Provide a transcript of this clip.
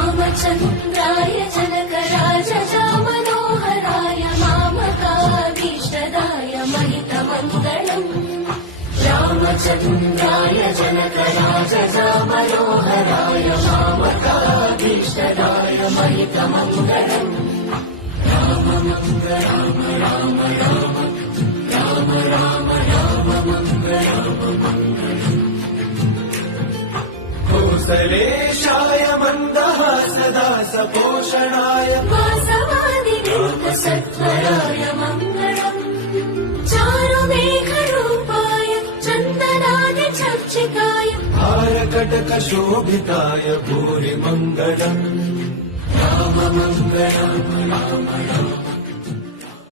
रामचन्द्राय जनकराजजा Manoharrai मामकाभीष्टदाय महितमङ्गलम् रामचन्द्राय जनकराजजा Manoharrai मामकाभीष्टदाय महितमङ्गलम् Ram Ram Ram Ram Ram Ram Ram कौसलेशाय मन्दहासदास पोषणाय वासवादिसत्वराय Mangalam चारुमेघरूपाय चन्दनादिचर्चिकाय हारकटकशोभिताय Bhuri Mangalam Ram Ram Ram